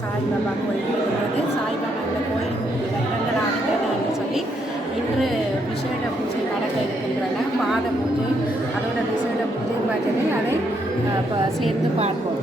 சாய்பாபா கோயில் இருக்கிறது. சாய்பாபா இந்த கோயில் 2 ஆகிட்டது என்று சொல்லி இன்று விசேட பூஜை நடக்க இருக்கின்றன. பாத பூஜை அதோட விசேட பூஜை பஜனை அதை சேர்ந்து பார்ப்போம்.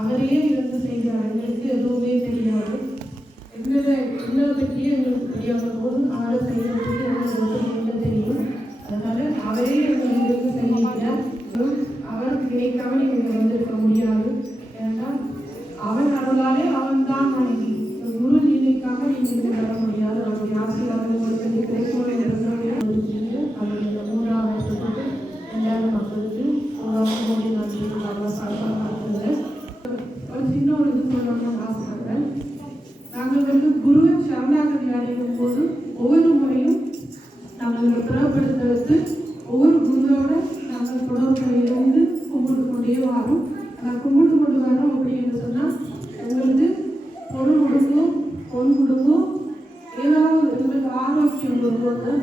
அவரையே இருந்து செய்கிறார். எங்களுக்கு எதுவுமே தெரியாது. என்ன பற்றி எங்களுக்கு தெரியாத போது ஆளை செய்யறதுக்கு எங்களுக்கு தெரியும். அதனால அவரே எங்களுக்கு செய்கிறார். அவர் நினைக்காம நீங்க வந்திருக்க முடியாது. ஏன்னா அவன் அருளாலே அவன் தான் மனைவி. குரு நினைக்காம நீங்க வர முடியாது. அவருடைய ஆசீர்வாதம் உங்களுக்கு கிடைக்கும். அவருடைய 3ஆம் வயசுக்கு எல்லாரும் மக்களுக்கு கோடி நன்றி ஒரு சின்ன ஒரு இது சொல்லணும்னு ஆசைப்படுறேன். நாங்கள் குருவை சரணாகதி அடையும் போது ஒவ்வொரு முறையும் நாங்கள் புறப்படுத்துவதற்கு ஒவ்வொரு குருவோட நாங்கள் தொடர்புகளிலிருந்து கும்பிட்டு கொண்டே வரோம். கும்பிட்டு கொண்டு வரோம் அப்படின்னு சொன்னால் எங்களுக்கு பொருள் கொடுக்கும், பொன் கொடுக்கும், ஏதாவது எங்களுக்கு ஆரோக்கியம் கொடுக்கும்.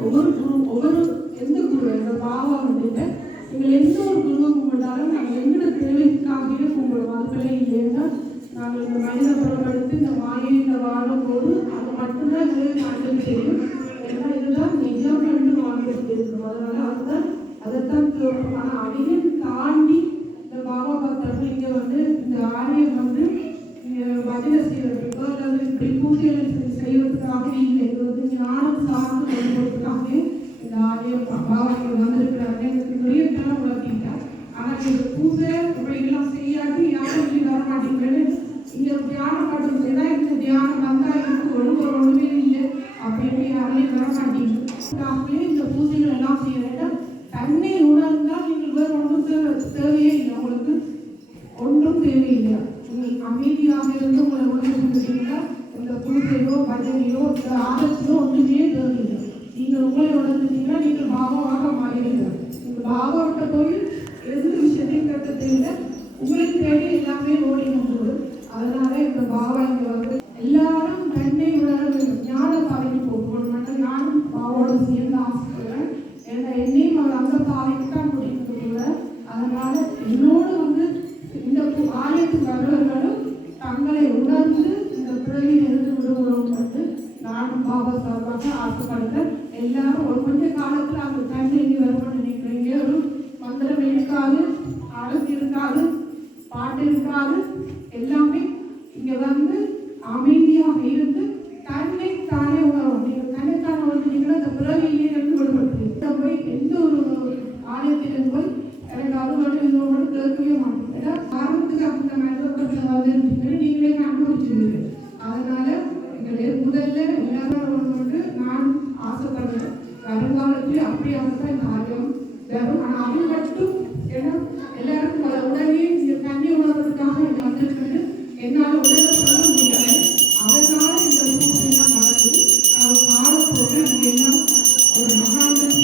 ஒவ்வொரு எந்த குரு எங்கள் பாவா வந்துட்டு எங்கள் எந்த ஒரு குருவை கும்பிட்டாலும் நாங்கள் எங்களோட தேவைக்காகவே கும்பிடுவோம். அதுக்குள்ளே இல்லைன்னா நாங்கள் இந்த மனித புறப்படுத்தி இந்த மாயையில் வாழும்போது அது மட்டும்தான் எங்களுக்கு கண்டு தெரியும். ஏன்னா இதுதான் நிஜம் கண்டு வாழ்ந்துட்டு இருக்கணும். அதனால அதைத்தான் கேட்போம். ஆனால் அதையும் தாண்டி இந்த பாபா பக்தர்கள் இங்கே இந்த ஆலயம் பஜனை செய்வதற்கோ அல்லது இப்படி பூஜைகள் செய்வதற்காக இல்லை. இது ஞானம் சார்ந்து கொள்வதற்காகவே இந்த ஆலயம் பாபாக்கள் வந்திருக்கிறாங்க. எனக்கு நிறைய தரம் உலகிட்டார். ஆனால் இந்த பூஜை இப்படிலாம் செய்யாது யாரும் இங்கே வர மாட்டேங்கிறது. இங்கே தியானம் பண்ணுறது செய்தால் இந்த தியானம் வந்தால் எனக்கு ஒன்றுமே இல்லை அப்படின்னு யாரையும் வர மாட்டேங்குது. இந்த பூஜைகள் எல்லாம் செய்ய வேண்டாம். தன்னை உணர்ந்தால் நீங்கள் வேறு ஒன்றும் தேவையே இல்லை. உங்களுக்கு ஒன்றும் தேவையில்லை. நீங்கள் அமைதியாக இருந்து உங்களை உணர்ந்துட்டீங்கன்னா இந்த பூஜையோ பஜனையோ இந்த ஆதத்திலோ ஒன்றுமே தேவையில்லை. நீங்கள் உங்களை உணர்ந்துட்டீங்கன்னா நீங்கள் பாபாவாக மாறிடுங்கள். நீங்கள் பாபாவிட்ட போய் எந்த விஷயத்தையும் கற்க தேவையில்லை. உங்களுக்கு தேவை எல்லாமே ஓடி கொண்டு. அதனால இந்த பாபா இங்கே எல்லாரும் தன்னை உணர வேண்டும். ஞான பாதைக்கு போகணும். நானும் பாபாவோட சேர்ந்து ஆசைப்படுறேன். ஏன்னா என்னையும் அவர் அந்த பாதைக்கு தான் கூட்டிட்டு. அதனால என்னோடு இந்த ஆலயத்துக்கு வருவர்களும் தங்களை உணர்ந்து இந்த பிறவியில் இருந்து விடுவோம் நானும் பாபா சார்பாக ஆசைப்படுறேன். எல்லாரும் ஒரு கொஞ்ச காலத்தில் அந்த தன்னை இங்கே வருவோம்னு நினைக்கிறீங்க. ஒரு மந்திரம் இருக்காது, அழகு இருக்காது, பாட்டு இருக்காது. எல்லாமே இங்கே அமைதியாக இருந்து தன்னை தானே உணரும். நீங்கள் தன்னைத்தானே உணர்ந்தீங்கன்னா இந்த பிறவியிலே இருந்து விடுபடுறீங்க. போய் எந்த ஒரு ஆலயத்திலும் போய் எனக்கு அது மட்டும் இது மட்டும் கேட்கவே மாட்டேன். ஏன்னா காரணத்துக்கு அந்த மனிதர்கள் இருந்தீங்கன்னு நீங்களே கண்டுபிடிச்சிருவீங்க. அதனால எங்களுடைய முதல்ல எல்லாரும் நான் ஆசைப்படுறேன். வருங்காலத்திலே அப்படியாகத்தான் இந்த ஆலயம் வரும். ஆனால் அது மட்டும் ஏன்னா எல்லாருக்கும் உடனே இந்த தண்ணி உணர்வதற்காக வந்திருக்கிறது என்னால் உடனே சொல்ல முடியாது. அதனால இந்த பூஜைலாம் நடக்குது. காலப்போது இங்கே எல்லாம் ஒரு மகான்கள்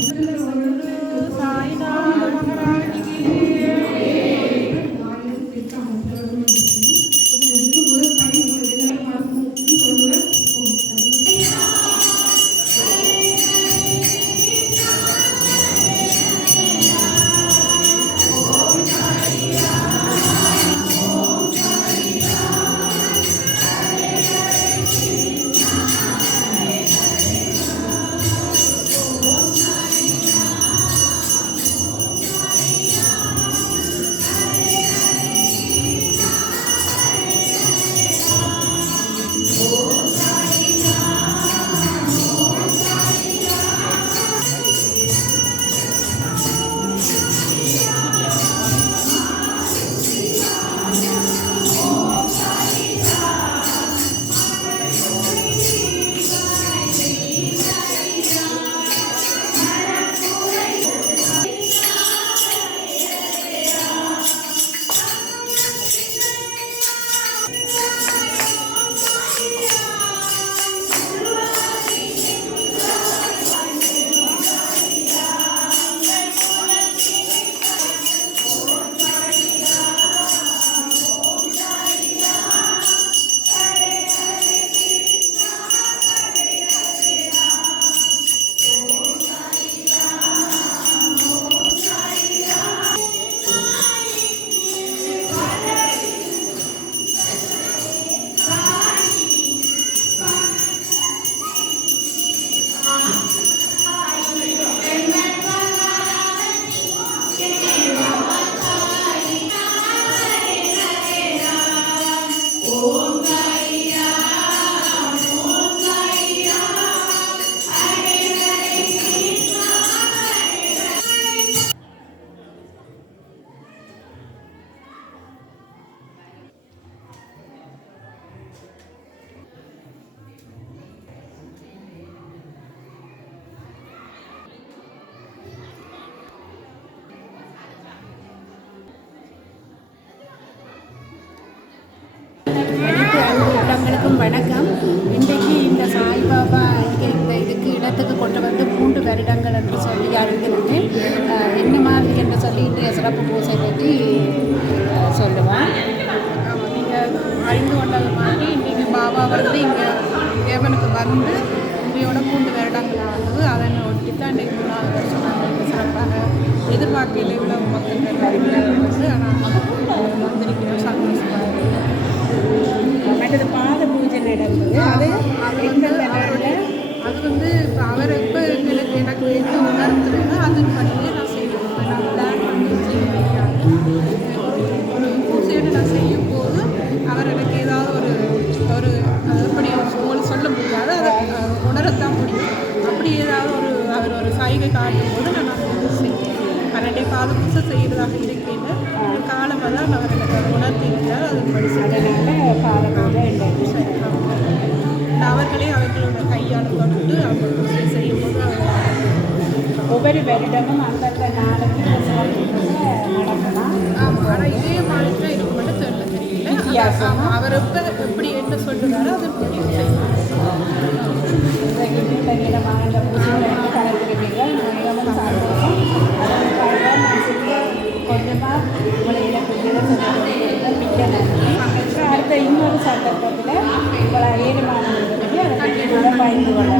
எல்லோருக்கும் வணக்கம். இன்றைக்கு இந்த சாய்பாபா இங்கே இந்த இதுக்கு இடத்துக்கு கொண்டு வந்து 3 வருடங்கள் என்று சொல்லி அறிந்திருந்தேன். என்ன மாதிரி என்று சொல்லி இன்றைய சிறப்பு பூசை பற்றி சொல்லுவேன். நீங்கள் அறிந்து கொண்டது மாதிரி இன்றைக்கு பாபா வந்து இங்கே தேவனுக்கு வந்து இன்றையோட 3 வருடங்கள் ஆகுது. அதனை ஒட்டி தான் இன்றைக்கு 3வது வருஷம் நாங்கள் சிறப்பாக எதிர்பார்க்கையில் இவ்வளவு மக்கள் வந்து ஆனால் வந்திருக்கிறோம். சந்தோஷமாக மற்றது பாத பூஜை நடந்தது. அது அது வந்து இப்போ அவர் எப்போ எங்களுக்கு எனக்கு என்ன உணர்ந்துருக்கோ அதன்படியே நான் செய்யணும். நான் பிளான் பண்ணி செய்ய முடியாது. ஒரு பூசையோடு நான் செய்யும் போது அவர் எனக்கு ஏதாவது ஒரு அது எப்படி சொல்ல முடியாது, அதை உணரத்தான் முடியும். அப்படி ஏதாவது அவர் ஒரு சைகை காட்டும் போது நான் வந்து செய்வேன். 12 பாத பூசை செய்கிறதாக இருக்கையில் காலமாக தான் அவர் எனக்கு அதை உணர்த்தியிருந்தார். அதன்படி அதனால் பாத பூஜை அவர்களே அவர்களோட கையால் தொட்டு அவங்க பூஜை செய்யும்போது ஒவ்வொரு வருடமும் அந்தந்த நாளைக்கு நடக்கலாம். ஆமாம், ஆனால் இதே மாதிரி தான் இருக்கும் மட்டும் தெரியல. ஆமாம், அவர் எப்படி என்ன சொல்லுறாரோ அது மகண்ட பூஜை கலந்துருப்பீர்கள். மிகவும் சந்தோஷம். கொஞ்சமாக உங்களை எனக்கு மிக்க நன்றி. அடுத்த இன்னொரு சந்தர்ப்பத்தில் உங்களை ஏழுமானவர்களுக்கு அதை பற்றி பயந்து கொள்ள